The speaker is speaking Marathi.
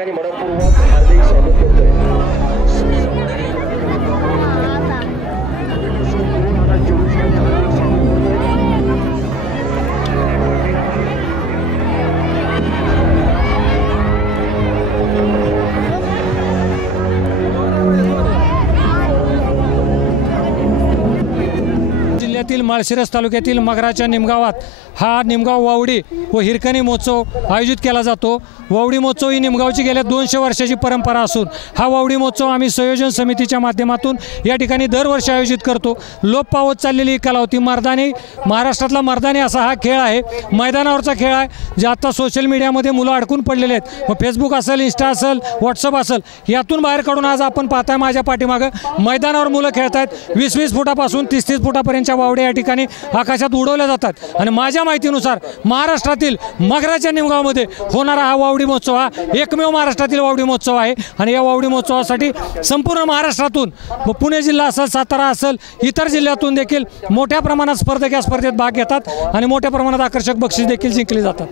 आणि मनपूर्वक हार्दिक स्वागत करतोय। जिल्ह्यातील माळशिरस तालुक्यातील मगराच्या निमगावात हा निमगाव वावडी व हिरकणी महोत्सव आयोजित केला जातो। वावडी महोत्सव ही निमगावची गेल्या 200 वर्षाची परंपरा असून हा वावडी महोत्सव आम्ही संयोजन समितीच्या माध्यमातून या ठिकाणी दरवर्षी आयोजित करतो। लोप पावत चाललेली ही कला होती। मर्दानी महाराष्ट्रातला मर्दानी असा हा खेळ आहे, मैदानावरचा खेळ आहे, जे आता सोशल मीडियामध्ये मुलं अडकून पडलेले आहेत। मग फेसबुक असेल, इंस्टा असेल, व्हॉट्सअप असेल, यातून बाहेर काढून आज आपण पाहताय माझ्या पाठीमागं मैदानावर मुलं खेळत आहेत। 20-20 फुटापासून 30-30 फुटापर्यंतच्या वावड्या या ठिकाणी आकाशात उडवल्या जातात। आणि माझ्या माहितीनुसार महाराष्ट्रातील मगराच्या निमगावमध्ये होणारा हा वावडी महोत्सव हा एकमेव महाराष्ट्रातील वावडी महोत्सव आहे। आणि या वावडी महोत्सवासाठी संपूर्ण महाराष्ट्रातून व पुणे जिल्हा असेल, सातारा असेल, इतर जिल्ह्यातून देखील मोठ्या प्रमाणात स्पर्धक या स्पर्धेत भाग घेतात आणि मोठ्या प्रमाणात आकर्षक बक्षीस देखील जिंकले जातात।